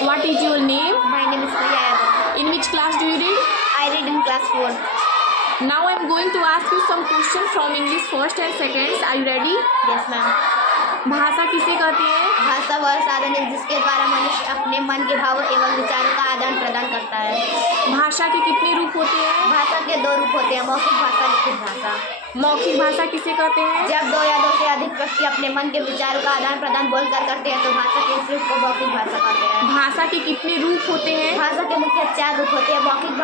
What is your name? My name is Priya Yadav. In which class do you read? I read in class 4. Now I am going to ask you some questions from English first and second. Are you ready? Yes, ma'am. भाषा किसे कहते हैं? भाषा वह साधन है जिसके द्वारा मनुष्य अपने मन के भावों एवं विचारों का आदान प्रदान करता है। भाषा के कितने रूप होते हैं? भाषा के 2 रूप होते हैं, मौखिक भाषा, लिखित भाषा। मौखिक भाषा किसे कहते हैं? जब 2 या 2 से अधिक व्यक्ति अपने मन के विचारों का आदान प्रदान बोलकर करते हैं तो भाषा के इस रूप को मौखिक भाषा कहते हैं। भाषा के कितने रूप होते हैं? भाषा के मुख्य 4 रूप होते हैं। मौखिक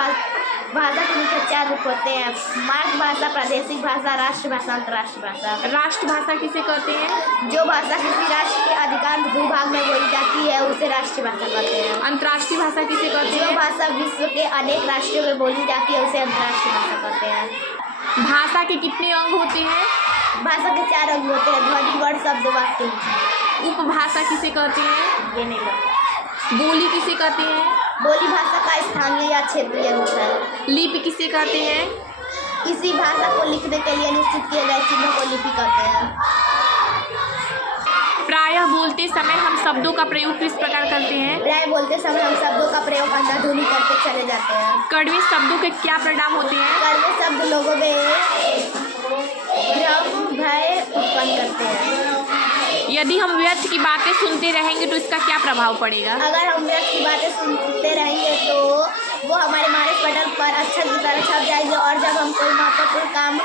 भाषा के मुख्य 4 रूप होते हैं: मातृभाषा, प्रादेशिक भाषा, राष्ट्रभाषा, अंतर्राष्ट्रीय भाषा। राष्ट्रभाषा किसे कहते हैं? जो भाषा किसी राष्ट्र के अधिकांश भूभाग में बोली जाती है उसे राष्ट्रीय भाषा कहते हैं। अंतर्राष्ट्रीय भाषा किसे कहते जो हैं? भाषा विश्व के अनेक राष्ट्रों में बोली जाती है उसे अंतर्राष्ट्रीय भाषा कहते हैं। भाषा के कितने अंग होते हैं? भाषा के 4 अंग होते हैं: ध्वनि, वर्ण, शब्द, वाक्य। उपभाषा किसे कहते हैं? ये नहीं लो। बोली किसे कहते हैं? बोली भाषा का स्थानीय या क्षेत्रीय रूप है। लिपि किसे कहते हैं? किसी भाषा को लिखने के लिए निश्चित किए गए चिन्हों को लिपि कहते हैं। प्रायः बोलते समय हम शब्दों का प्रयोग किस प्रकार करते हैं? प्राय बोलते समय हम शब्दों का प्रयोग अंधाधुनी करते चले जाते हैं। कड़वे शब्दों के क्या परिणाम होते हैं? कड़वे शब्द लोगों में भ्रम, भय उत्पन्न करते हैं। यदि हम व्यर्थ की बातें सुनते रहेंगे तो इसका क्या प्रभाव पड़ेगा? अगर हम व्यर्थ की बातें सुनते रहेंगे तो वो हमारे मानस पटल पर अक्षर की तरह छप जाएंगे और जब हम कोई महत्वपूर्ण काम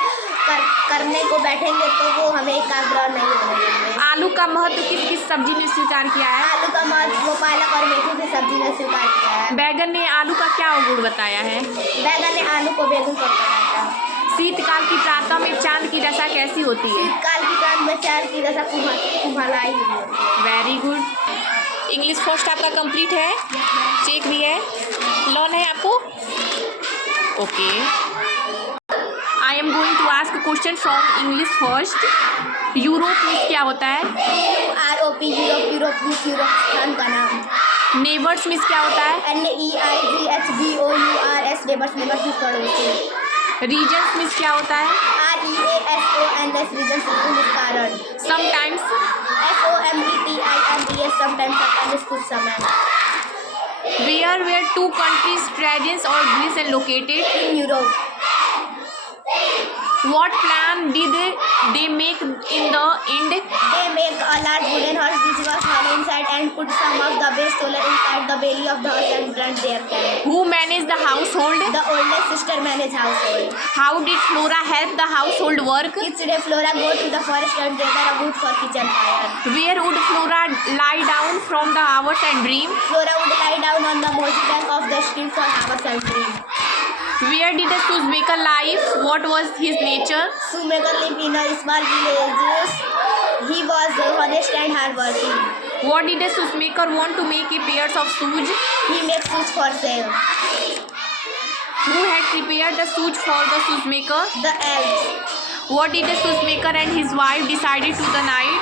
करने को बैठेंगे तो वो हमें एकाग्र नहीं होने देंगे। आलू का महत्व किस किस सब्जी ने स्वीकार किया है? आलू का महत्व वो पालक और मेथी की सब्जी ने स्वीकार किया है। बैगन ने आलू का क्या गुण बताया है? बैगन ने आलू को बेगुन कर बनाया है। शीतकाल की प्रातः में चांद की दशा कैसी होती है? शीतकाल की प्रांत में चांद की दशा कुम्हलाई हुई होती है। Very good. इंग्लिश फर्स्ट आपका कंप्लीट है, चेक भी है, लर्न है आपको? Okay. I am going to ask question from English first. Europe means क्या होता है? ROP Europe, Europe means Europe स्थान का नाम। नेबर्स मीन्स क्या होता है? NEIGHBOURS नेबर्स, नेबर्स मीन्स पड़ोसी। रीजन्स मीन्स क्या होता है? REASONS रीजन्स मीन्स कारण। समटाइम्स SOMETIMES समटाइम्स, समटाइम्स कुछ समय। वेयर टू कंट्रीज ट्रेजेंस और Greece and located? In Europe. What plan did they make in the end? They make a large wooden horse which was hollow inside and put some of the base solar inside the belly of the horse and drank their camel. Who managed the household? The oldest sister managed household. How did Flora help the household work? Each day Flora go to the forest and gather a wood for kitchen fire. Where would Flora lie down from the hours and dream? Flora would lie down on the mossy bank of the stream for hours and dream. Where did the shoemaker live? What was his nature? Shoemaker lived in a small village. He was honest and hardworking. What did the shoemaker want to make a pairs of shoes? He makes shoes for sale. Who had prepared the shoes for the shoemaker? The elves. What did the shoemaker and his wife decided to the night?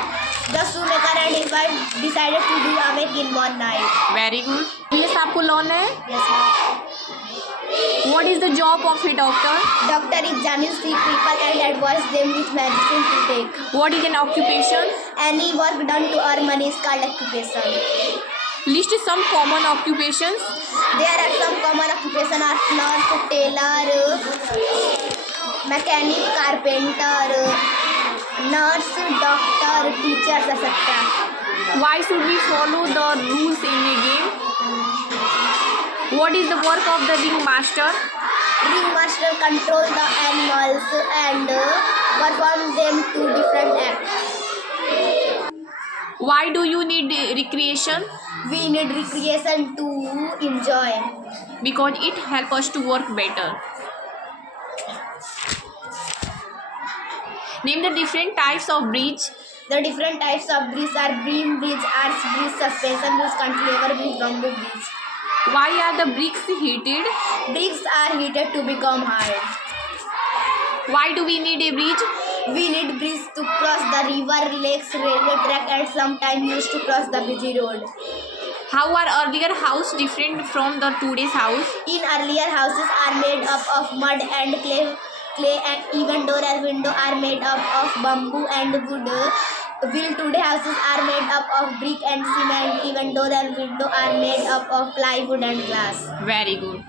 The shoemaker and his wife decided to do awake in one night. Very good. Yes, आपको learn है? Yes, ma'am. What is the job of a doctor? Doctor examines sick people and advises them which medicine to take. What is an occupation? Any work done to earn money is called occupation. List some common occupations. There are some common occupations are nurse, tailor, mechanic, carpenter, nurse, doctor, teachers, etc. Why should we follow the rules in a game? What is the work of the ringmaster? Ringmaster control the animals and perform them to different acts. Why do you need recreation? We need recreation to enjoy. Because it helps us to work better. Name the different types of bridge. The different types of bridge are beam bridge, arch bridge, suspension bridge, cantilever bridge, bamboo bridge. Why are the bricks heated? Bricks are heated to become hard. Why do we need a bridge? We need bridge to cross the river, lakes, railway track and sometimes used to cross the busy road. How are earlier house different from the today's house? In earlier houses are made up of mud and clay and even door and window are made up of bamboo and wood. Will today houses are made up of brick and cement, even door and window are made up of plywood and glass. Very good.